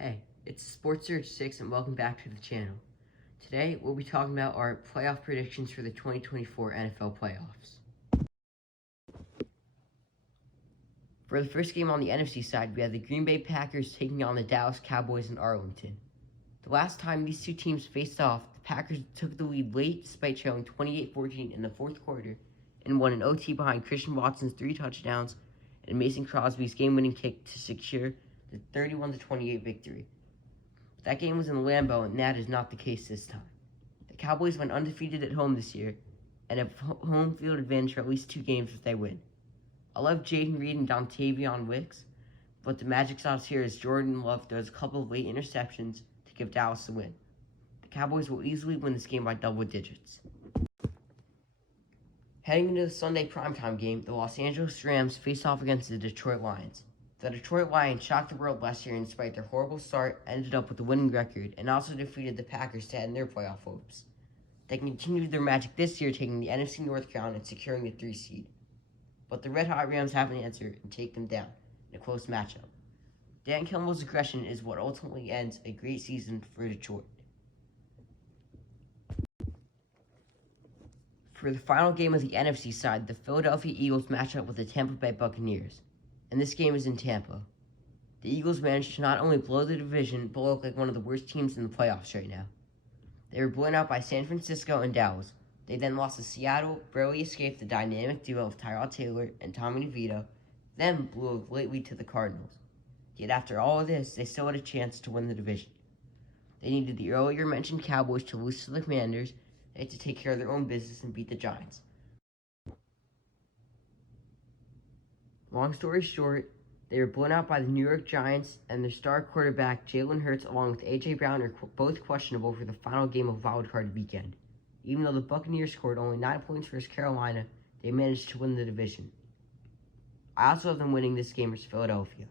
Hey, it's Sports Search 6 and welcome back to the channel. Today, we'll be talking about our playoff predictions for the 2024 NFL playoffs. For the first game on the NFC side, we have the Green Bay Packers taking on the Dallas Cowboys in Arlington. The last time these two teams faced off, the Packers took the lead late despite trailing 28-14 in the fourth quarter and won an OT behind Christian Watson's 3 touchdowns and Mason Crosby's game-winning kick to secure the 31-28 victory. That game was in Lambeau, and that is not the case this time. The Cowboys went undefeated at home this year and have home field advantage for at least 2 games if they win. I love Jaden Reed and Dontavion Wicks, but the magic sauce here is Jordan Love throws a couple of late interceptions to give Dallas the win. The Cowboys will easily win this game by double digits. Heading into the Sunday primetime game, the Los Angeles Rams face off against the Detroit Lions. The Detroit Lions shocked the world last year and despite their horrible start, ended up with a winning record and also defeated the Packers to end their playoff hopes. They continued their magic this year, taking the NFC North crown and securing the 3 seed. But the Red Hot Rams have an answer and take them down in a close matchup. Dan Campbell's aggression is what ultimately ends a great season for Detroit. For the final game of the NFC side, the Philadelphia Eagles match up with the Tampa Bay Buccaneers, and this game is in Tampa. The Eagles managed to not only blow the division, but look like one of the worst teams in the playoffs right now. They were blown out by San Francisco and Dallas. They then lost to Seattle, barely escaped the dynamic duo of Tyrod Taylor and Tommy DeVito, then blew a late lead to the Cardinals. Yet after all of this, they still had a chance to win the division. They needed the earlier mentioned Cowboys to lose to the Commanders. They had to take care of their own business and beat the Giants. Long story short, they were blown out by the New York Giants, and their star quarterback Jalen Hurts along with A.J. Brown are both questionable for the final game of Wild Card weekend. Even though the Buccaneers scored only 9 points versus Carolina, they managed to win the division. I also have them winning this game versus Philadelphia.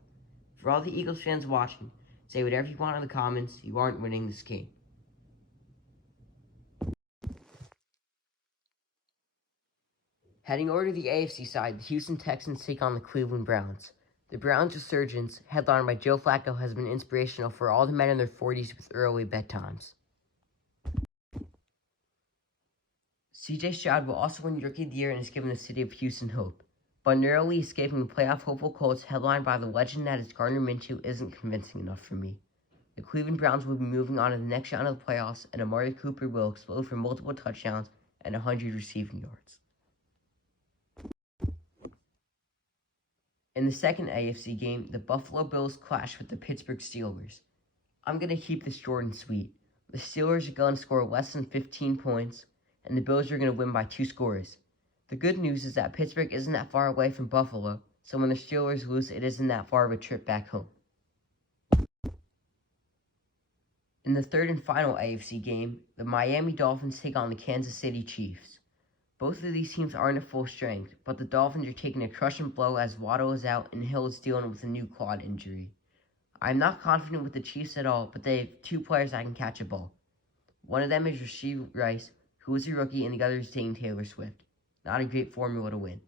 For all the Eagles fans watching, say whatever you want in the comments, you aren't winning this game. Heading over to the AFC side, the Houston Texans take on the Cleveland Browns. The Browns' resurgence, headlined by Joe Flacco, has been inspirational for all the men in their 40s with early bedtimes. C.J. Stroud will also win Rookie of the Year and has given the city of Houston hope. But narrowly escaping the playoff hopeful Colts, headlined by the legend that is Gardner Minshew, isn't convincing enough for me. The Cleveland Browns will be moving on to the next round of the playoffs, and Amari Cooper will explode for multiple touchdowns and 100 receiving yards. In the second AFC game, the Buffalo Bills clash with the Pittsburgh Steelers. I'm going to keep this short and sweet. The Steelers are going to score less than 15 points, and the Bills are going to win by 2 scores. The good news is that Pittsburgh isn't that far away from Buffalo, so when the Steelers lose, it isn't that far of a trip back home. In the third and final AFC game, the Miami Dolphins take on the Kansas City Chiefs. Both of these teams aren't at full strength, but the Dolphins are taking a crushing blow as Waddle is out and Hill is dealing with a new quad injury. I'm not confident with the Chiefs at all, but they have 2 players that can catch a ball. One of them is Rashee Rice, who is a rookie, and the other is Dane Taylor Swift. Not a great formula to win.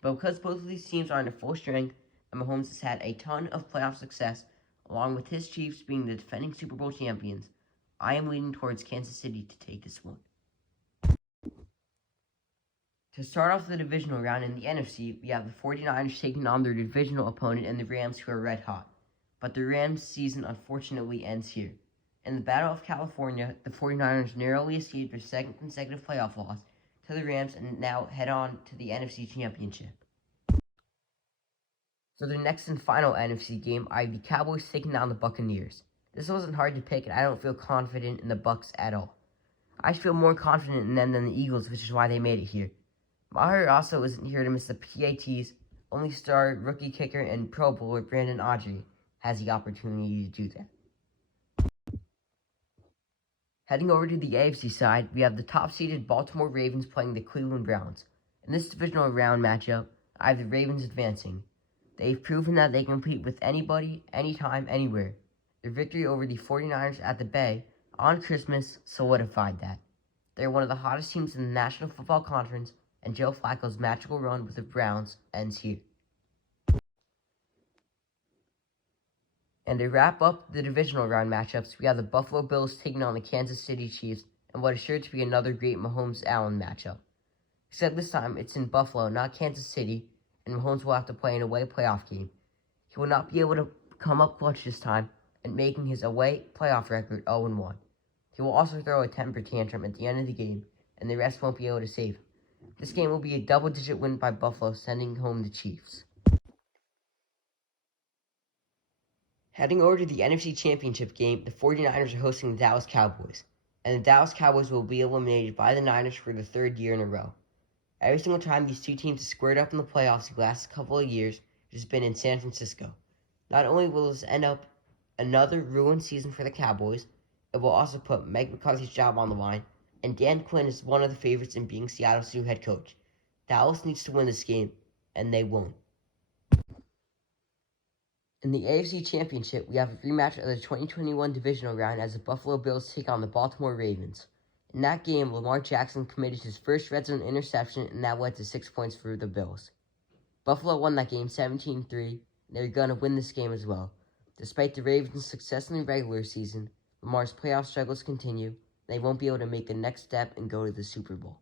But because both of these teams aren't at full strength, and Mahomes has had a ton of playoff success, along with his Chiefs being the defending Super Bowl champions, I am leaning towards Kansas City to take this one. To start off the divisional round in the NFC, we have the 49ers taking on their divisional opponent and the Rams, who are red hot. But the Rams' season unfortunately ends here. In the Battle of California, the 49ers narrowly escaped their second consecutive playoff loss to the Rams and now head on to the NFC Championship. For their next and final NFC game, I have the Cowboys taking down the Buccaneers. This wasn't hard to pick, and I don't feel confident in the Bucs at all. I feel more confident in them than the Eagles, which is why they made it here. Maher also isn't here to miss the PATs. Only star rookie kicker and Pro Bowler Brandon Audrey has the opportunity to do that. Heading over to the AFC side, we have the top-seeded Baltimore Ravens playing the Cleveland Browns. In this divisional round matchup, I have the Ravens advancing. They've proven that they compete with anybody, anytime, anywhere. Their victory over the 49ers at the Bay on Christmas solidified that. They're one of the hottest teams in the National Football Conference, and Joe Flacco's magical run with the Browns ends here. And to wrap up the divisional round matchups, we have the Buffalo Bills taking on the Kansas City Chiefs and what is sure to be another great Mahomes-Allen matchup. Except this time, it's in Buffalo, not Kansas City, and Mahomes will have to play an away playoff game. He will not be able to come up clutch this time, and making his away playoff record 0-1. He will also throw a temper tantrum at the end of the game, and the rest won't be able to save him. This game will be a double-digit win by Buffalo, sending home the Chiefs. Heading over to the NFC Championship game, the 49ers are hosting the Dallas Cowboys, and the Dallas Cowboys will be eliminated by the Niners for the third year in a row. Every single time these two teams have squared up in the playoffs the last couple of years, it has been in San Francisco. Not only will this end up another ruined season for the Cowboys, it will also put Mike McCarthy's job on the line, and Dan Quinn is one of the favorites in being Seattle's new head coach. Dallas needs to win this game, and they won't. In the AFC Championship, we have a rematch of the 2021 divisional round as the Buffalo Bills take on the Baltimore Ravens. In that game, Lamar Jackson committed his first red zone interception, and that led to 6 points for the Bills. Buffalo won that game 17-3, and they're going to win this game as well. Despite the Ravens' success in the regular season, Lamar's playoff struggles continue, and they won't be able to make the next step and go to the Super Bowl.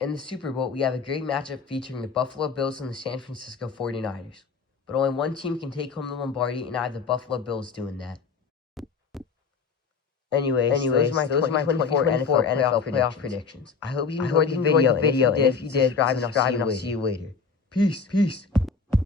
In the Super Bowl, we have a great matchup featuring the Buffalo Bills and the San Francisco 49ers. But only one team can take home the Lombardi, and I have the Buffalo Bills doing that. Anyways, those are my 2024 NFL playoff predictions. I hope you enjoyed the video, and if you did, subscribe and I'll see you later. Peace.